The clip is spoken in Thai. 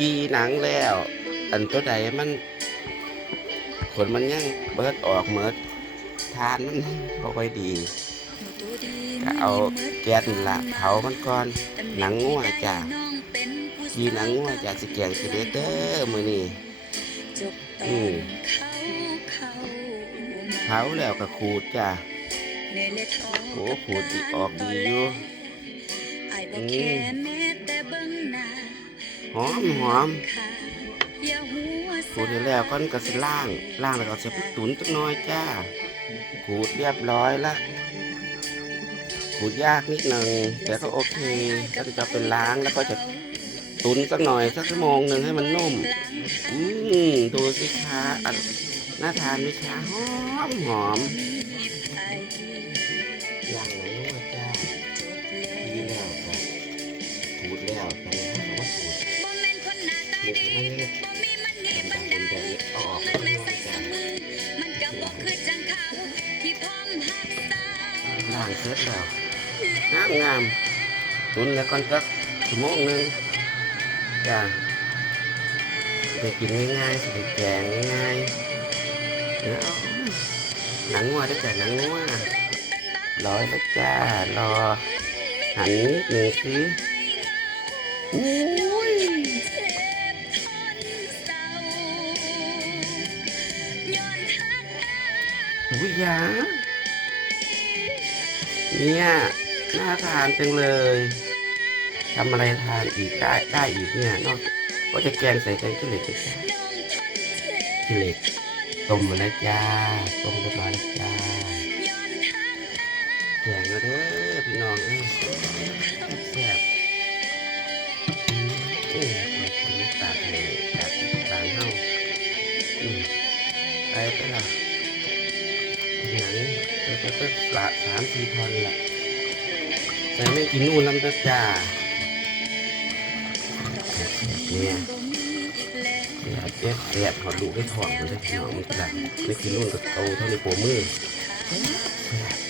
จีหนังแล้ว อันตัวใดมันขนมันยังเบิดออกเมิดทานมันบ่ค่อยดีก็เอาแก๊สนี่ละเผามันก่อนหนังงัวจ้ะจีหนังงัวจ้ะสิแกงสิเด็ดเด้อมื้อนี้อืมเผาแล้วก็ขูดจ้ะโอ้ขูดดีออกดีอยู่อืม หอมหอมขูดให้แล้วก่อนก็สิล่างล่างแล้วก็สิไปตุ๋นจักหน่อยจ้าขูดเรียบร้อยละขูดยากนิดหนึงแต่ก็โอเคก็จะเป็นล้างแล้วก็จะตุ๋นสักหน่อยสักชั่วโมงหนึ่งให้มันนุ่ม อืมดูสิคะอันน่าทานไหมคะหอมหอม เด็กมันเล็กดำๆมันจะเอาออกข้างนอกจ้าล่างเสร็จแล้วงามงามๆตุนแล้วก่อนสักชั่วโมงหนึงจ้าไปกินง่ายๆสิไปแกงง่ายๆเดี๋ยวเอาหนังงัวได้แต่หนังงัวร้อยแล้วจ้ารอหันนิดหนึ่งสิ อุ้ยยาเนี่ยน่าทานจังเลยทำอะไรทานอีกได้ได้อีกเนี่ยนอกจากก็จะแกงใส่แกงขี้เหล็กจ้าขี้เหล็กต้มมาแล้วจ้าต้มเรียบร้อยแล้วจ้าแกงแล้วเด้อพี่น้องเอ้ยแซ่บอืมอืมกินตากแห้งตาบานเฮาอืมไปไปละ หนังไปไปไปละสามสี่ทอนละแต่ไม่กินนู่นลำตาจ่าเนี่ยเสียเจ็บเสียบเขาดูได้ถอดมันได้หนอมันกระดับไม่กินนู่นกับโตเท่าในหัวมือแซ่บ